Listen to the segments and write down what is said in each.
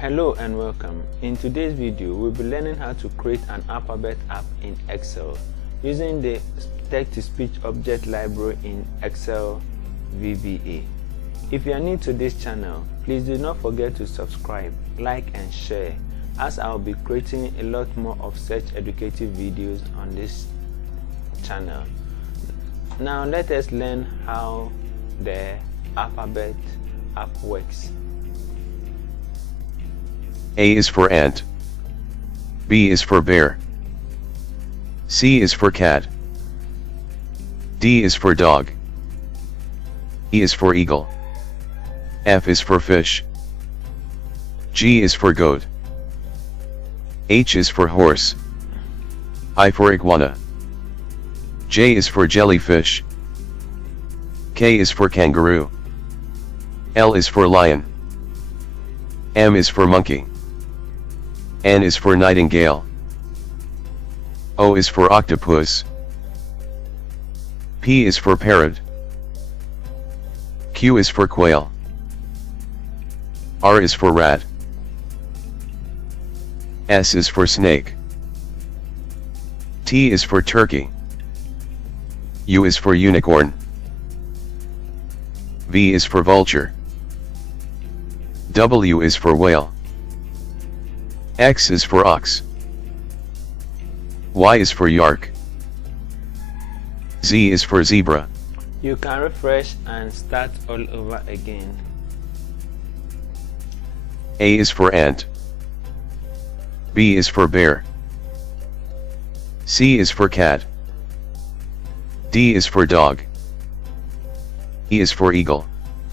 Hello and welcome. In today's video, we'll be learning how to create an alphabet app in Excel using the text-to-speech object library in Excel VBA. If you are new to this channel, please do not forget to subscribe, like and share, as I'll be creating a lot more of such educative videos on this channel. Now let us learn how the alphabet app works. A is for ant. B is for bear. C is for cat. D is for dog. E is for eagle. F is for fish. G is for goat. H is for horse. I for iguana. J is for jellyfish. K is for kangaroo. L is for lion. M is for monkey. N is for nightingale. O is for octopus. P is for parrot. Q is for quail. R is for rat. S is for snake. T is for turkey. U is for unicorn. V is for vulture. W is for whale. X is for ox. Y is for yark. Z is for zebra. You can refresh and start all over again. A is for ant. B is for bear. C is for cat. D is for dog. E is for eagle.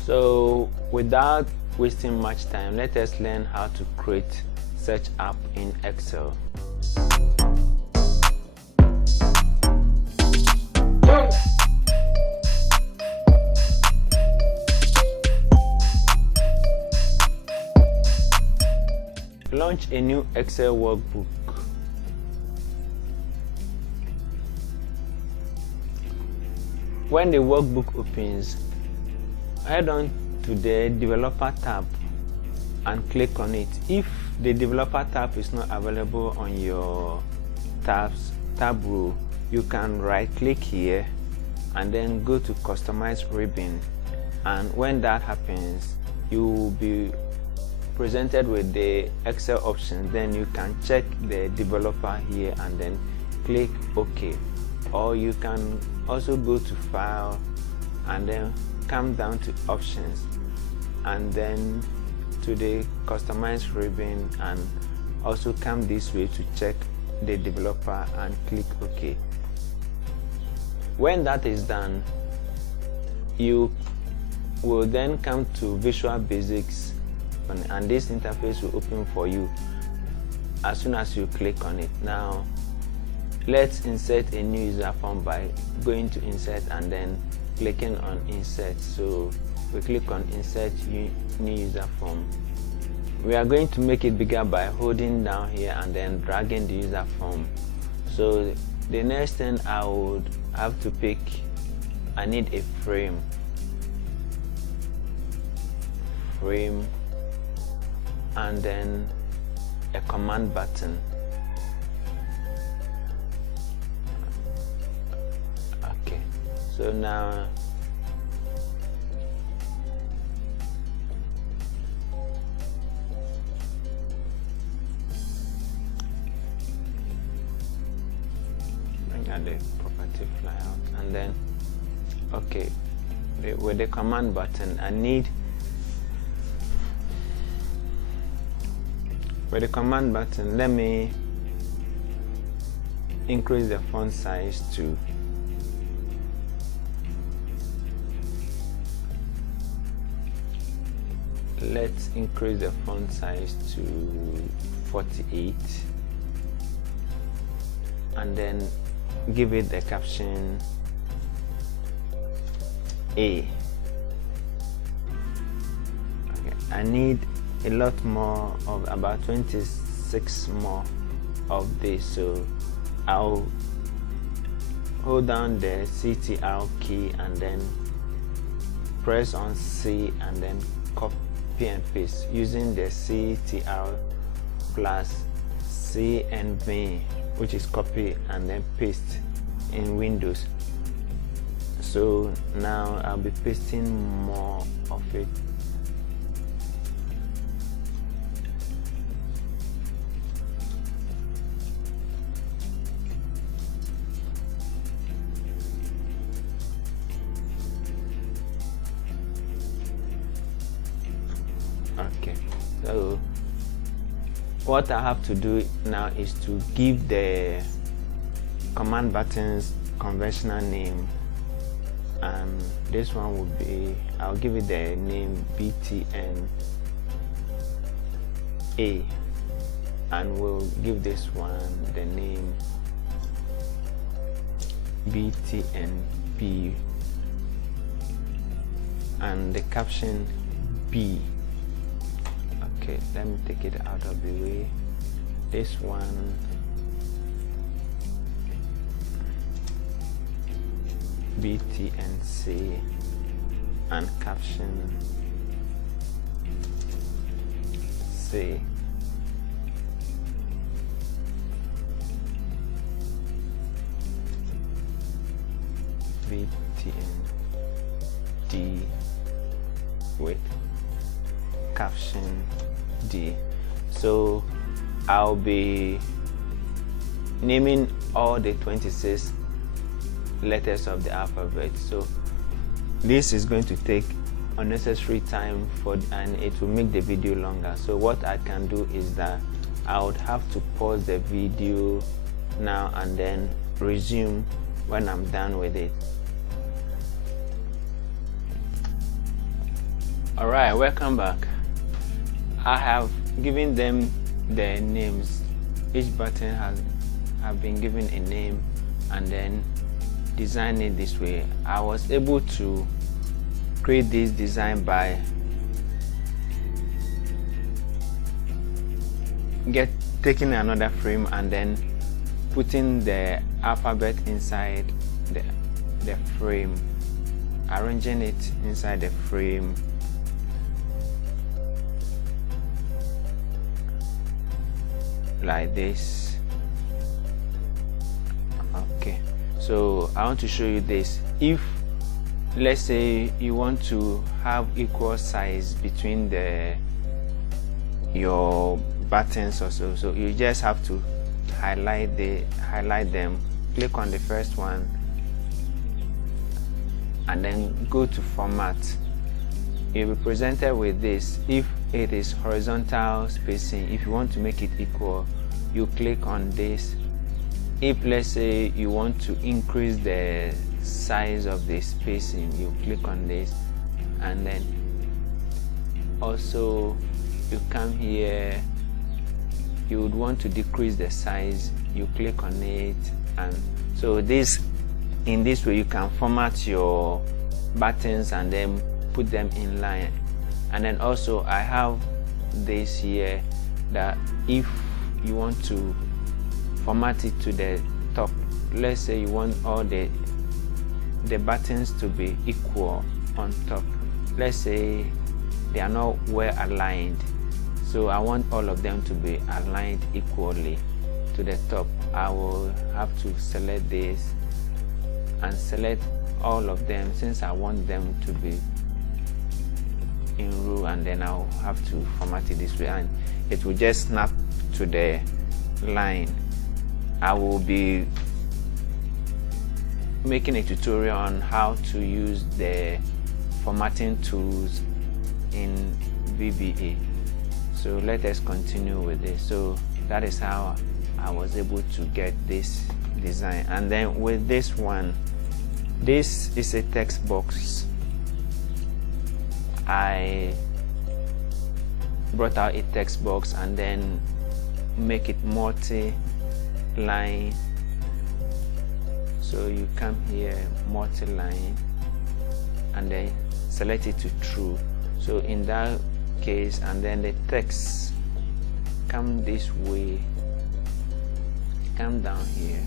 So without wasting much time, let us learn how to create such app in Excel. Launch a new Excel workbook. When the workbook opens, head on to the developer tab and click on it. If the developer tab is not available on your tab row, you can right click here and then go to customize ribbon, and when that happens you will be presented with the Excel options. Then you can check the developer here and then click OK, or you can also go to file and then come down to options and then to the customize ribbon and also come this way to check the developer and click OK. When that is done, you will then come to Visual Basics and this interface will open for you as soon as you click on it. Now let's insert a new user form by going to insert and then clicking on insert. So we click on insert new user form. We are going to make it bigger by holding down here and then dragging the user form. So the next thing I would have to pick, I need a frame and then a command button. Okay, so now bring out the property flyout and then okay, with the command button I need with the command button, let me increase the font size to 48 and then give it the caption A. Okay, I need a lot more of about 26 more of this, so I'll hold down the CTRL key and then press on C and then copy and paste using the ctr plus cnv, which is copy and then paste in Windows. So now I'll be pasting more of it. Okay, so what I have to do now is to give the command buttons conventional name, and this one would be, I'll give it the name btn A, and we'll give this one the name btn B, and the caption B. Okay, let me take it out of the way. This one, BTNC, and caption C. BTN D with caption D. So I'll be naming all the 26 letters of the alphabet. So this is going to take unnecessary time and it will make the video longer. So what I can do is that I would have to pause the video now and then resume when I'm done with it. Alright, welcome back. I have given them their names. Each button have been given a name and then design it this way. I was able to create this design by taking another frame and then putting the alphabet inside the frame, arranging it inside the frame. Like this. Okay, so I want to show you this. If let's say you want to have equal size between your buttons or so you just have to highlight them, click on the first one and then go to format. You'll be presented with this. If it is horizontal spacing, if you want to make it equal, you click on this. If let's say you want to increase the size of the spacing, you click on this, and then also you come here, you would want to decrease the size, you click on it, and so in this way you can format your buttons and then put them in line. And then also I have this here that if you want to format it to the top, let's say you want all the buttons to be equal on top, let's say they are not well aligned, so I want all of them to be aligned equally to the top. I will have to select this and select all of them since I want them to be in row, and then I'll have to format it this way and it will just snap to the line. I will be making a tutorial on how to use the formatting tools in VBA. So let us continue with this. So that is how I was able to get this design. And then with this one, this is a text box. I brought out a text box and then make it multi-line. So you come here, multi-line, and then select it to true. So in that case, and then the text come this way, come down here.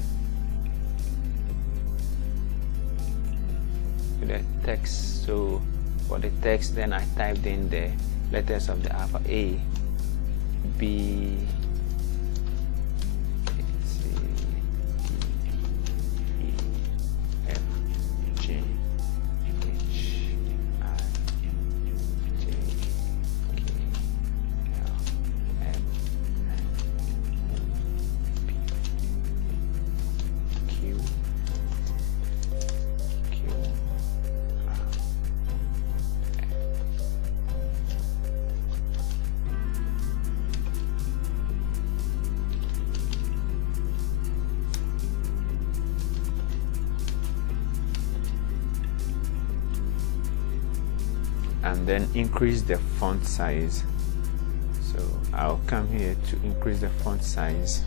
The text, so for the text, then I typed in the letters of the alphabet: A, B, C, D, E, F, G, H, I, J, K, L, M, N, P, Q, R, and then increase the font size. So I'll come here to increase the font size,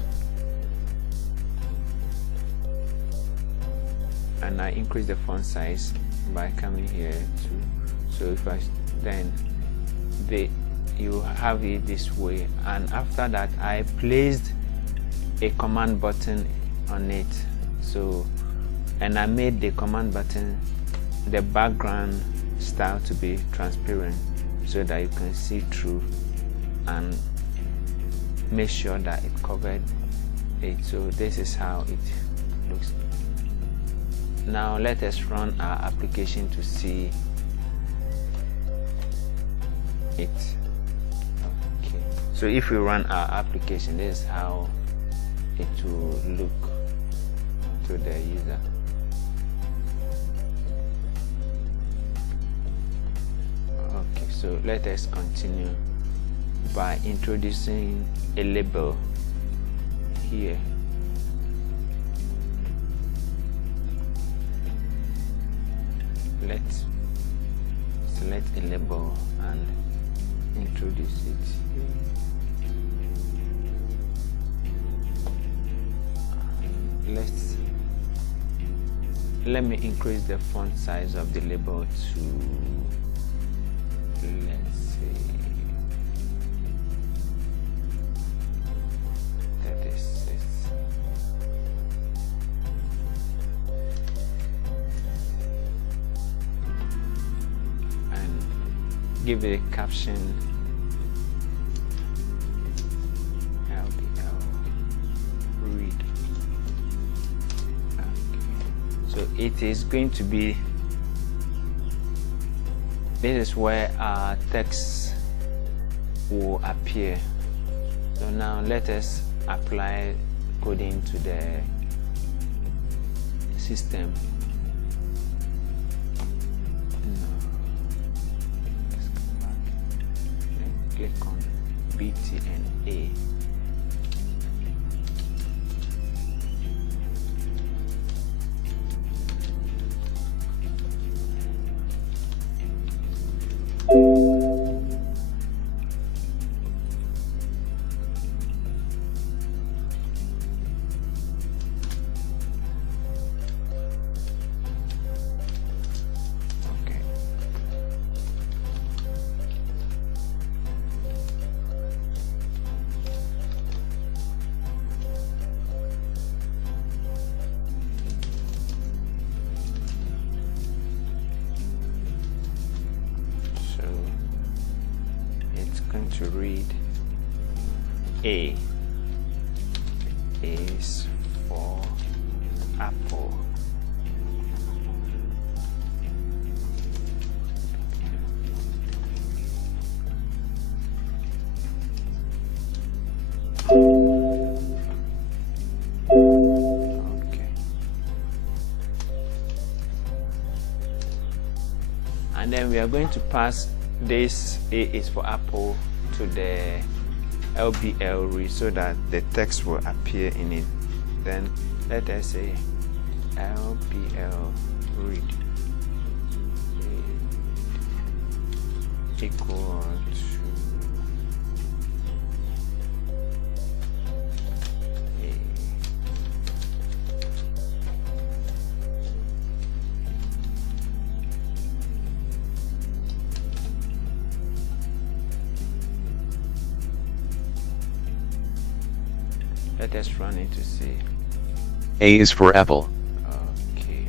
and I increase the font size by coming here to, so if I then you have it this way, and after that I placed a command button on it. So, and I made the command button, the background style, to be transparent so that you can see through and make sure that it covered it. So this is how it looks. Now let us run our application to see it. Okay, so if we run our application, this is how it will look to the user. Okay, so let us continue by introducing a label here. Let's select a label and introduce it here. Let me increase the font size of the label to, let's say, 36. And give it a caption, read. So it is going to be, this is where our text will appear. So now let us apply coding to the system. No. Let's come back and click on BTNA. To read A is for apple. Okay. And then we are going to pass this A is for apple to the LBL read so that the text will appear in it. Then let us say LBL read equal to A. Let us run it to see. A is for apple. Okay.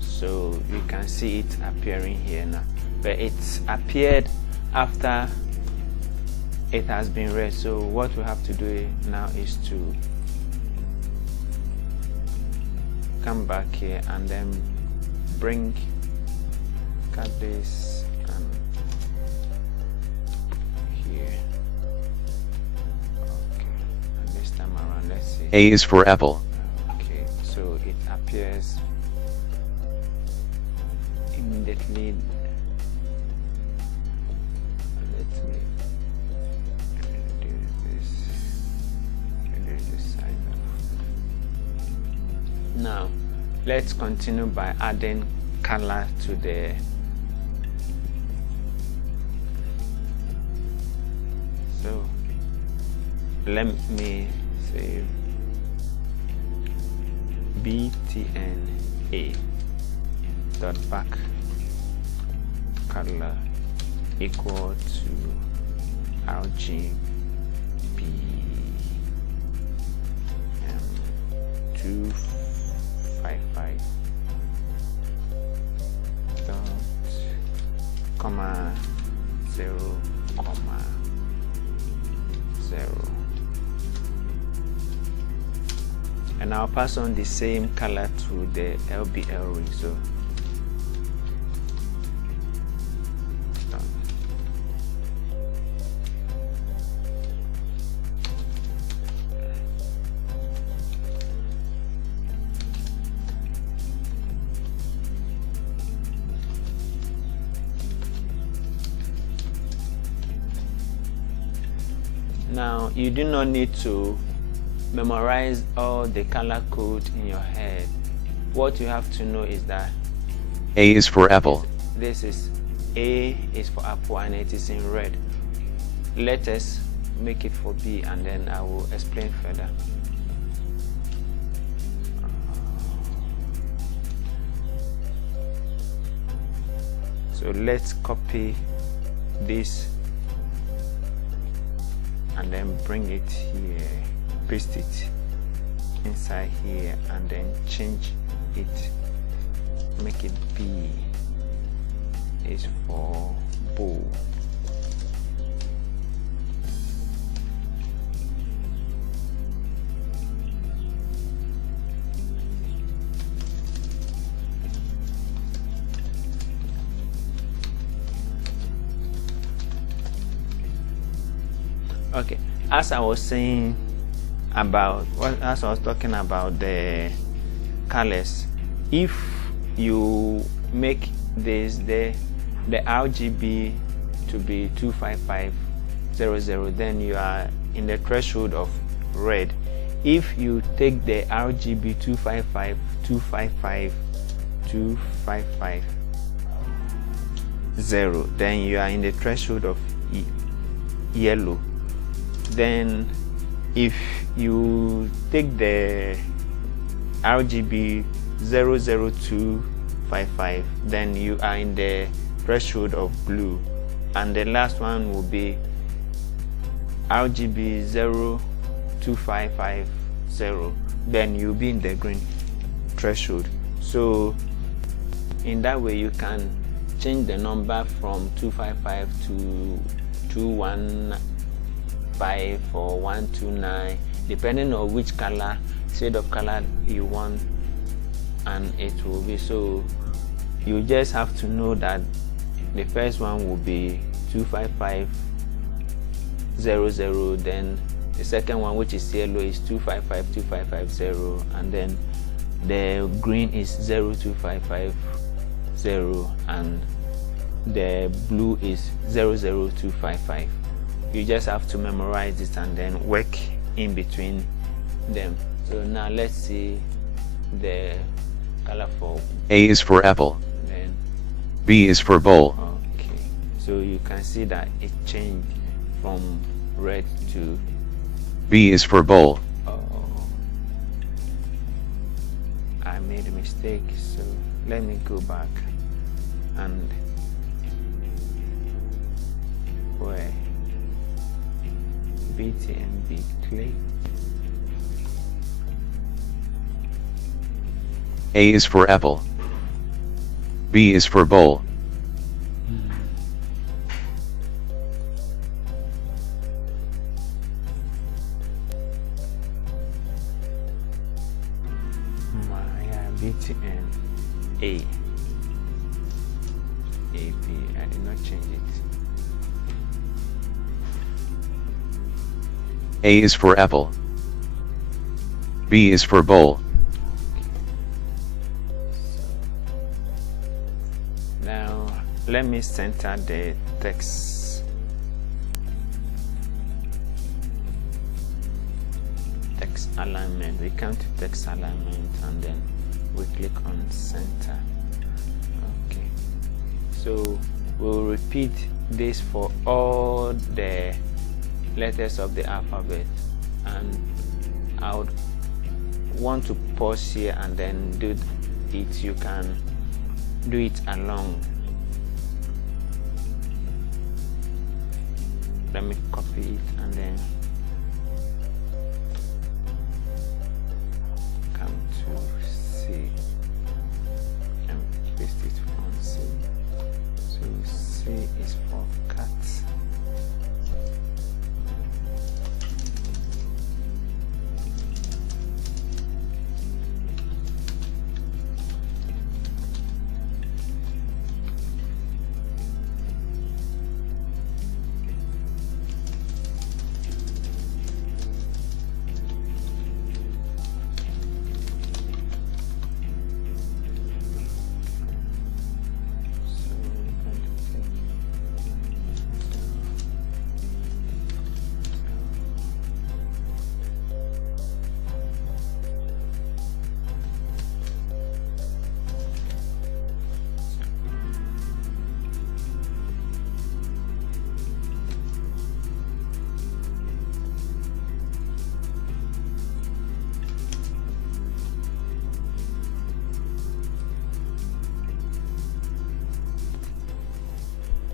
So you can see it appearing here now. But it's appeared after it has been read. So what we have to do now is to come back here and then cut this and here. Okay, and this time around, let's see. A is for apple. Okay, so it appears immediately. Let me reduce this side off. Now let's continue by adding color to the so let me say btna dot back color equal to rgb 255 dot comma 0 comma 0, and I'll pass on the same color to the LBL ring. So now you do not need to memorize all the color code in your head. What you have to know is that A is for apple. this is A is for apple and it is in red. Let us make it for B and then I will explain further. So let's copy this and then bring it here, paste it inside here and then change it, make it B is for bow. Okay, as I was saying about as I was talking about the colors, if you make this the RGB to be 25500, then you are in the threshold of red. If you take the RGB 2550, then you are in the threshold of yellow. Then if you take the RGB 00255, then you are in the threshold of blue, and the last one will be RGB 02550, then you'll be in the green threshold. So in that way you can change the number from 255 to 215 or 129, depending on which color, shade of color you want, and it will be. So you just have to know that the first one will be 25500, then the second one, which is yellow, is 2552550, and then the green is 02550, and the blue is 00255. You just have to memorize it and then work in between them. So now let's see the color for A is for apple. then B is for bowl. okay, so you can see that it changed from red to B is for bowl. I made a mistake, so let me go back and where BTMB clay. A is for apple. B is for bowl. btn a ab. I did not change it. A is for apple. B is for bowl. Now let me center the text. Text alignment. We come to text alignment and then we click on center. Okay, so we'll repeat this for all the letters of the alphabet, and I would want to pause here and then do it. You can do it along. Let me copy it and then come to C and paste it on C. So C is for cat.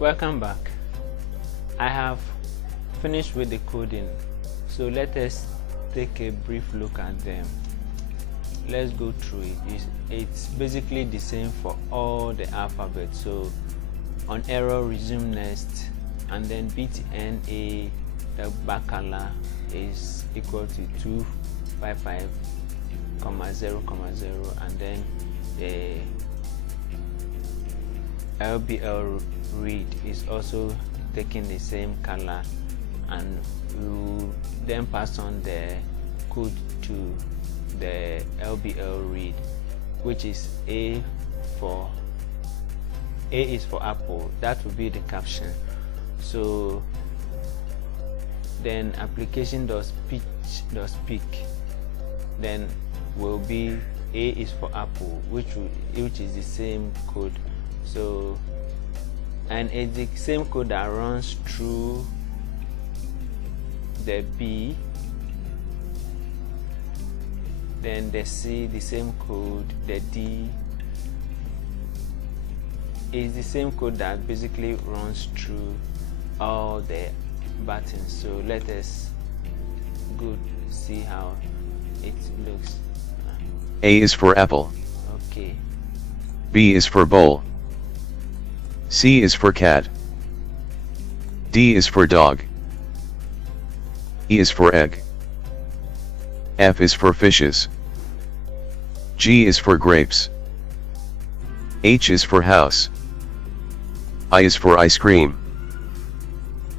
Welcome back. I have finished with the coding, so let us take a brief look at them. Let's go through it. It's basically the same for all the alphabets. So on error, resume next, and then btna, the back color is equal to 255, 0, 0, and then the LBL read is also taking the same color, and you then pass on the code to the LBL read, which is A is for apple. That will be the caption. So then application does speak, then will be A is for apple, which is the same code. So, and it's the same code that runs through the B, then the C, the same code, the D is the same code that basically runs through all the buttons. So let us go see how it looks. A is for apple. Okay. B is for bowl. C is for cat. D is for dog. E is for egg. F is for fishes. G is for grapes. H is for house. I is for ice cream.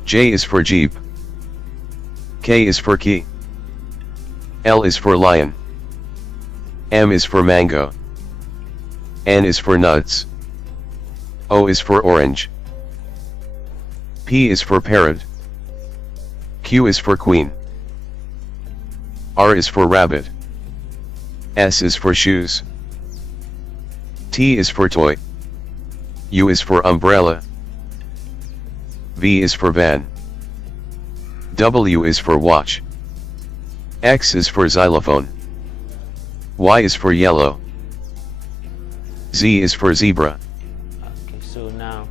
J is for jeep. K is for key. L is for lion. M is for mango. N is for nuts. O is for orange. P is for parrot. Q is for queen. R is for rabbit. S is for shoes. T is for toy. U is for umbrella. V is for van. W is for watch. X is for xylophone. Y is for yellow. Z is for zebra. Okay, so now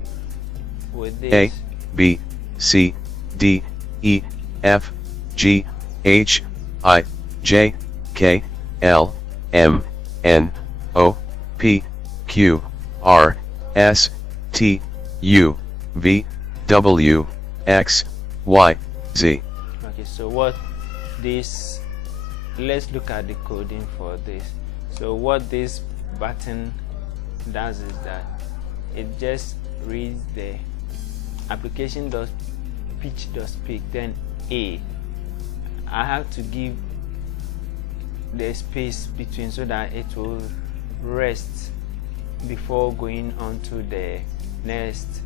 with this A, B, C, D, E, F, G, H, I, J, K, L, M, N, O, P, Q, R, S, T, U, V, W, X, Y, Z. Okay, so what this, let's look at the coding for this. So what this button does is that it just reads the application.pitch.speak, then I have to give the space between so that it will rest before going on to the next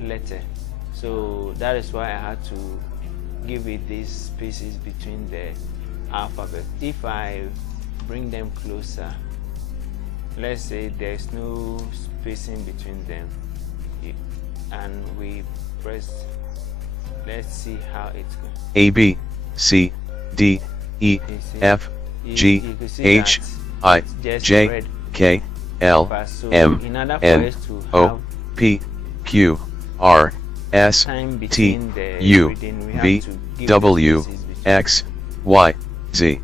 letter. So that is why I had to give it these spaces between the alphabet. If I bring them closer, let's say there's no spacing between them, and we press, let's see how it goes. A, B, C, D, E, F, G, H, I, J, K, L, M, N, O, P, Q, R, S, T, U, V, W, X, Y, Z.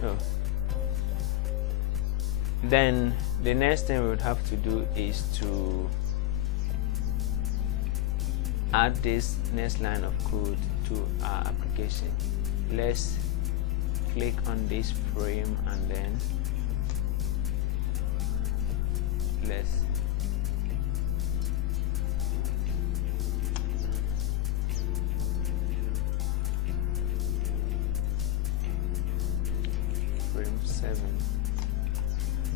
So then the next thing we would have to do is to add this next line of code to our application. Let's click on this frame and then let's frame 7.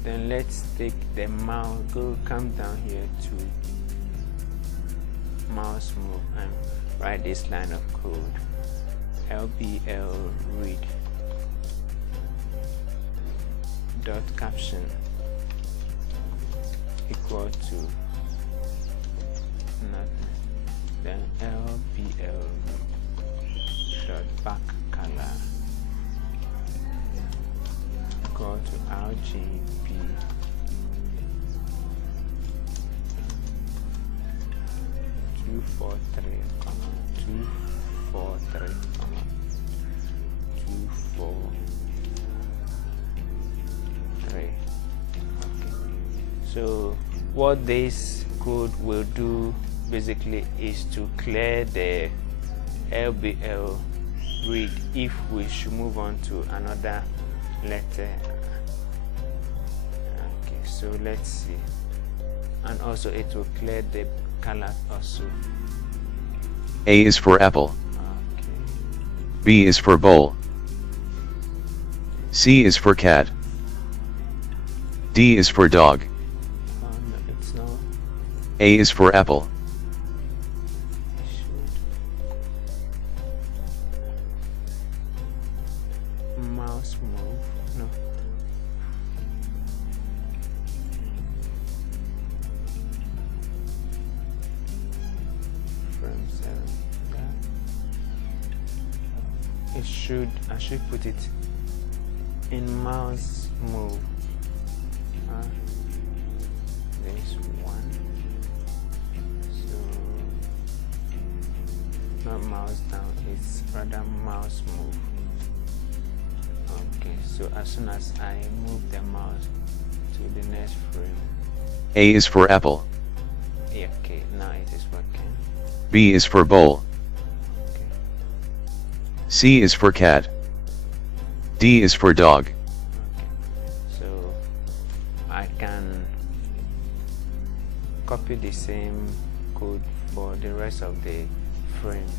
Then let's take the mouse, come down here to mouse move and write this line of code. LBL read dot caption equal to nothing. Then LBL dot back color equal to RGB two four three, 243, 243. Okay. So what this code will do basically is to clear the LBL read if we should move on to another letter. Okay, so let's see. And also it will clear the color also. A is for apple. Okay. B is for bowl. C is for cat. D is for dog. No, it's not. A is for apple. It should. Mouse move. No. Frame 7. Yeah. It should. I should put it in mouse move. There's one. So not mouse down, it's rather mouse move. Okay, so as soon as I move the mouse to the next frame. A is for apple. Yeah, okay, now it is working. B is for bowl. Okay. C is for cat. D is for dog. Okay, so I can copy the same code for the rest of the frames.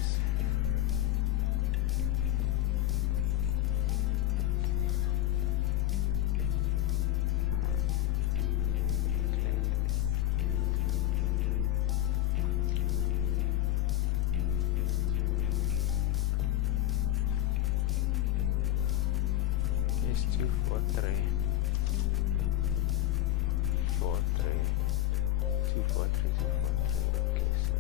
It's 243 43 243 243. Okay, so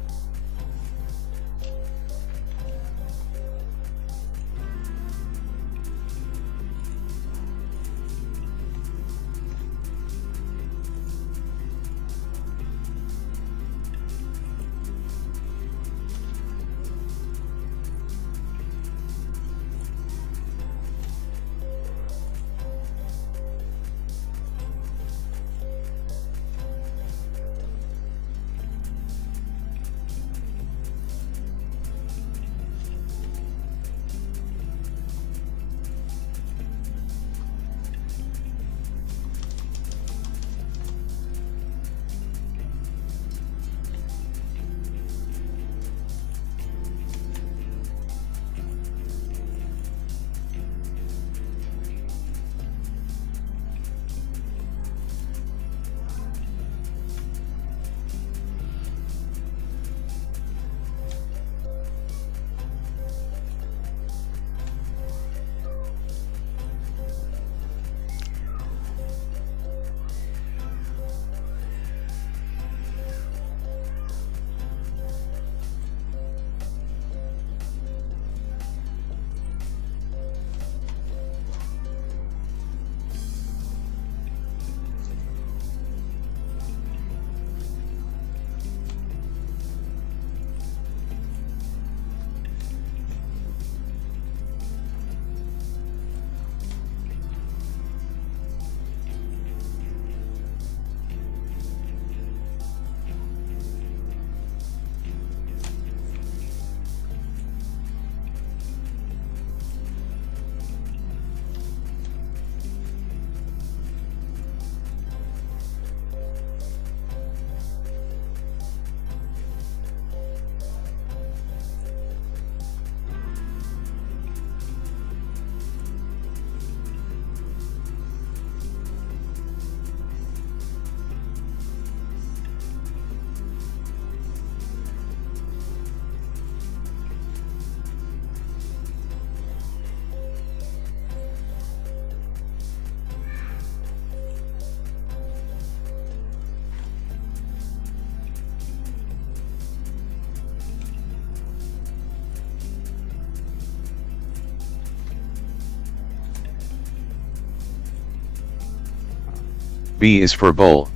B is for bowl.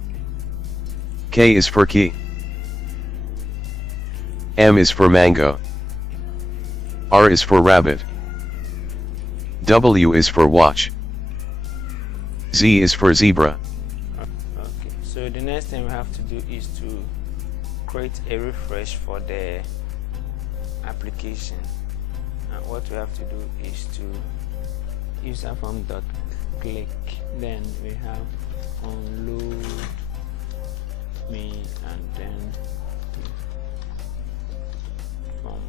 K is for key. M is for mango. R is for rabbit. W is for watch. Z is for zebra. Okay, so the next thing we have to do is to create a refresh for the application. And what we have to do is to user form dot click, then we have unload me, and then form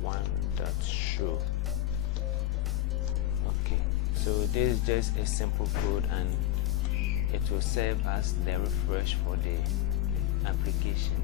one dot show. Okay, so this is just a simple code and it will serve as the refresh for the application.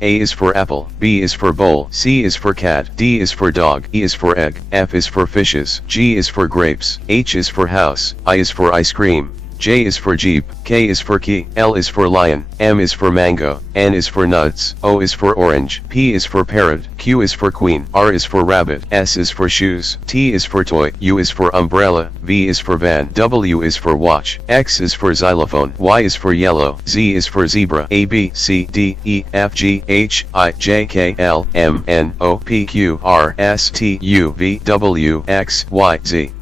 A is for apple, B is for bowl, C is for cat, D is for dog, E is for egg, F is for fishes, G is for grapes, H is for house, I is for ice cream, J is for jeep, K is for key, L is for lion, M is for mango, N is for nuts, O is for orange, P is for parrot, Q is for queen, R is for rabbit, S is for shoes, T is for toy, U is for umbrella, V is for van, W is for watch, X is for xylophone, Y is for yellow, Z is for zebra, A B C D E F G H I J K L M N O P Q R S T U V W X Y Z.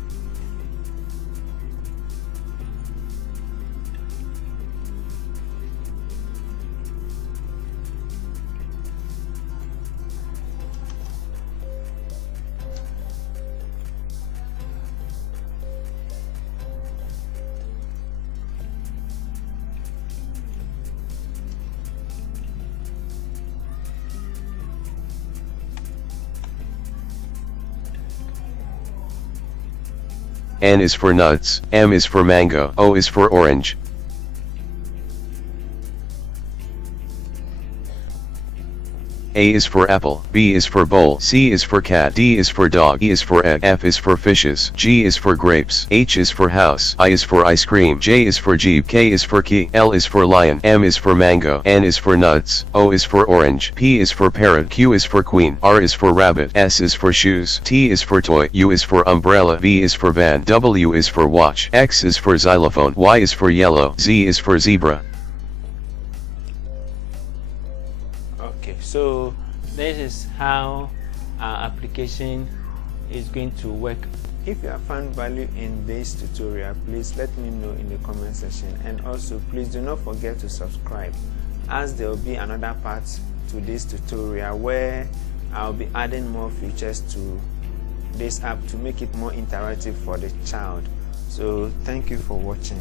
N is for nuts, M is for mango, O is for orange. A is for apple, B is for bowl, C is for cat, D is for dog, E is for egg, F is for fishes, G is for grapes, H is for house, I is for ice cream, J is for jeep, K is for key, L is for lion, M is for mango, N is for nuts, O is for orange, P is for parrot, Q is for queen, R is for rabbit, S is for shoes, T is for toy, U is for umbrella, V is for van, W is for watch, X is for xylophone, Y is for yellow, Z is for zebra. Okay, so this is how our application is going to work. If you have found value in this tutorial, please let me know in the comment section, and also please do not forget to subscribe, as there will be another part to this tutorial where I'll be adding more features to this app to make it more interactive for the child. So thank you for watching.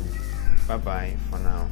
Bye bye for now.